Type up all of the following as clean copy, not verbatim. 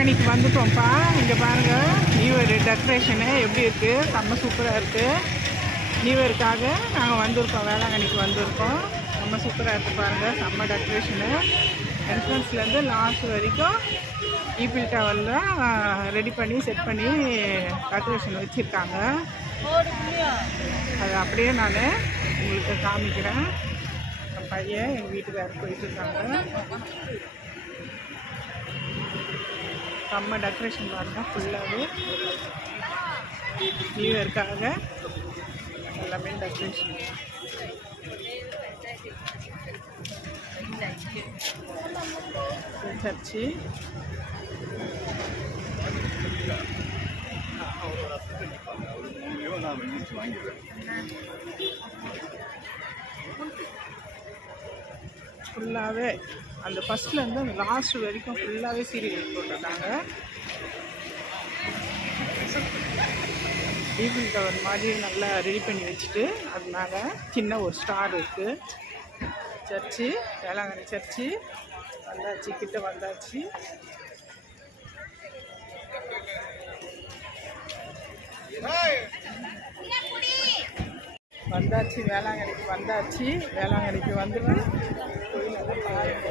இன்னைக்கு வந்துட்டோம்ப்பா. இங்கே பாருங்கள், நியூ இயர் டெக்கரேஷனு எப்படி இருக்குது, செம்ம சூப்பராக இருக்குது. நியூ இயருக்காக நாங்கள் வந்திருக்கோம், வேளாங்கண்ணிக்கு வந்திருக்கோம். செம்ம சூப்பராக இருக்குது பாருங்கள், செம்ம டெக்கரேஷனு. என்ட்ரன்ஸ்லேருந்து லாஸ்ட் வரைக்கும் ஈபிள் டவரில் ரெடி பண்ணி செட் பண்ணி டெக்கரேஷன் வச்சுருக்காங்க. அது அப்படியே நான் உங்களுக்கு காமிக்கிறேன். என் பையன் எங்கள் வீட்டுக்காரர் போயிட்டுருக்காங்க. செம்ம டெக்கரேஷன் பாருங்கள், ஃபுல்லாகவே நியூ இயருக்காக எல்லாமே டெக்கரேஷன். சர்ச்சு ஃபுல்லாகவே அந்த ஃபஸ்ட்லேருந்து அந்த லாஸ்ட் வரைக்கும் ஃபுல்லாகவே சீரியல் போட்டிருக்காங்க. ஈபிள் டவர் மாதிரி நல்லா ரெடி பண்ணி வச்சுட்டு அதனால சின்ன ஒரு ஸ்டார் இருக்குது. சர்ச்சு, வேளாங்கண்ணி சர்ச்சு வந்தாச்சு, கிட்ட வந்தாச்சு. வேளாங்கண்ணிக்கு வந்தாச்சு. வேளாங்கண்ணிக்கு வந்துட்டு கோயிலெல்லாம் பாருங்க,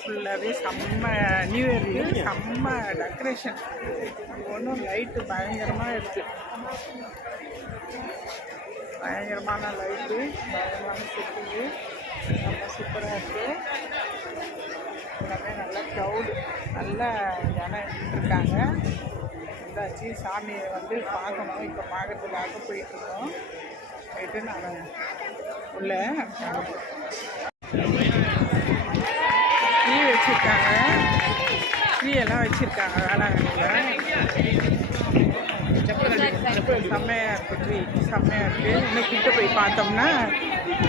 ஃபுல்லாகவே செம்ம நியூ இயருக்கு செம்ம டெக்கரேஷன். ஒன்றும் லைட்டு பயங்கரமாக இருக்குது, பயங்கரமான லைட்டு, பயங்கரமான செட்டிங்கு, ரொம்ப சூப்பராக இருக்குது. எல்லாமே நல்லா க்ரௌடு, நல்லா ஜனம் இருக்காங்க. வந்தாச்சு, சாமியை வந்து பார்க்கணும். இப்போ பார்க்கறதுக்காக போயிட்டுருக்கோம். போயிட்டு நான் உள்ள ட்ரீ வச்சுருக்காங்க, ட்ரீ எல்லாம் வச்சுருக்காங்க வேளாங்கண்ணியில். செம்மையாக இருக்குது, ட்ரீ செம்மையாக இருக்குது. இன்னும் கிட்ட போய் பார்த்தோம்னா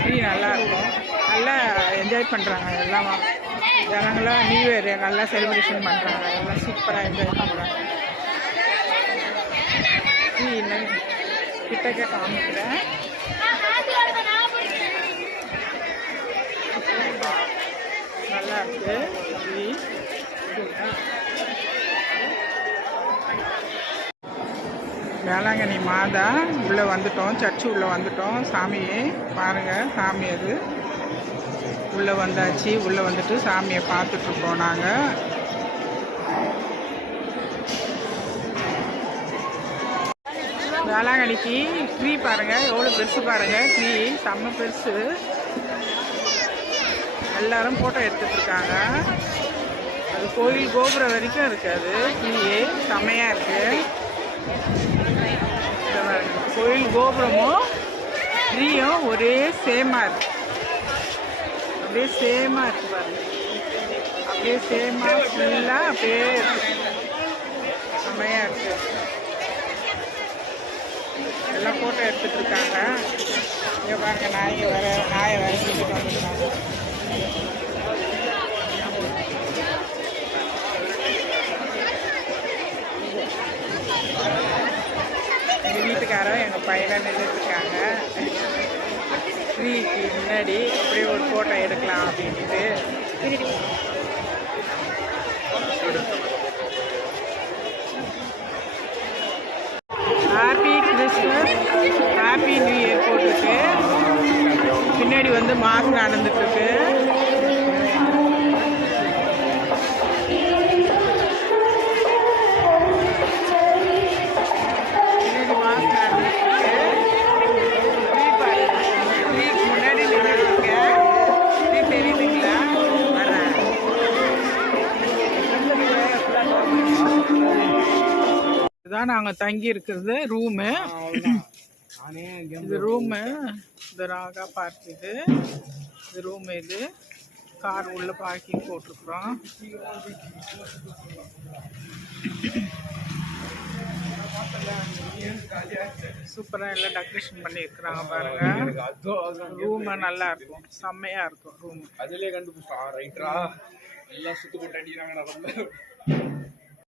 ட்ரீ நல்லாயிருக்கும். நல்லா என்ஜாய் பண்ணுறாங்க எல்லாம் ஜனங்களாம். நியூ இயர் நல்லா செலிப்ரேஷன் பண்ணுறாங்க, எல்லாம் சூப்பராக என்ஜாய் பண்ணுறாங்க. ட்ரீ இன்னும் கிட்டக்க காமிக்கிறேன். நல்லா இருக்குது ட்ரீ. வேளாங்கண்ணி மாதா உள்ளே வந்துட்டோம், சர்ச்சு உள்ளே வந்துட்டோம். சாமியை பாருங்கள், சாமி அது உள்ளே வந்தாச்சு. உள்ளே வந்துட்டு சாமியை பார்த்துட்ருக்கோம் நாங்கள். வேளாங்கண்ணிக்கு ட்ரீ பாருங்கள், எவ்வளோ பெருசு பாருங்கள், ட்ரீ செம்ம பெருசு. எல்லாரும் ஃபோட்டோ எடுத்துகிட்ருக்காங்க. அது கோயில் கோபுரம் வரைக்கும் இருக்குது. அது ட்ரீ செம்மையாக இருக்குது. கோயில் கோபுரமும் ட்ரீயும் ஒரே சேமாக இருக்குது, அப்படியே சேமாக இருக்குது பாருங்க, அப்படியே சேமாக ஃபுல்லாக அப்படியே செம்மையாக இருக்குது. எல்லாம் ஃபோட்டோ எடுத்துகிட்டு இருக்காங்க. இங்கே பாருங்கள், நாயை வேறு கூட்டிகிட்டு வந்துருக்காங்க. எங்கள் வீட்டுக்காரன் எங்கள் பையனை நின்றுட்டுருக்காங்க. ட்ரீக்கு முன்னாடி அப்படியே ஒரு ஃபோட்டோ எடுக்கலாம் அப்படின்ட்டு. Happy Christmas, happy new year போட்டிருக்கு. பின்னாடி வந்து மாஸ் நடந்துட்டுருக்கு. இதுதான் நாங்கள் தங்கி இருக்கிறது ரூமு. இது ரூமு, இந்த ராகா பார்க். இது ரூமு. இது கார் உள்ள பார்க்கிங் போட்டிருக்குறோம். சூப்பராக எல்லாம் டெக்கரேஷன் பண்ணியிருக்கிறாங்க பாருங்க. ரூம் நல்லா இருக்கும், செம்மையா இருக்கும் ரூம். அதுலயே கண்டுபிடிச்சா ரைட்டரா எல்லாம் சுத்து போட்டு அடிக்கிறாங்கடா.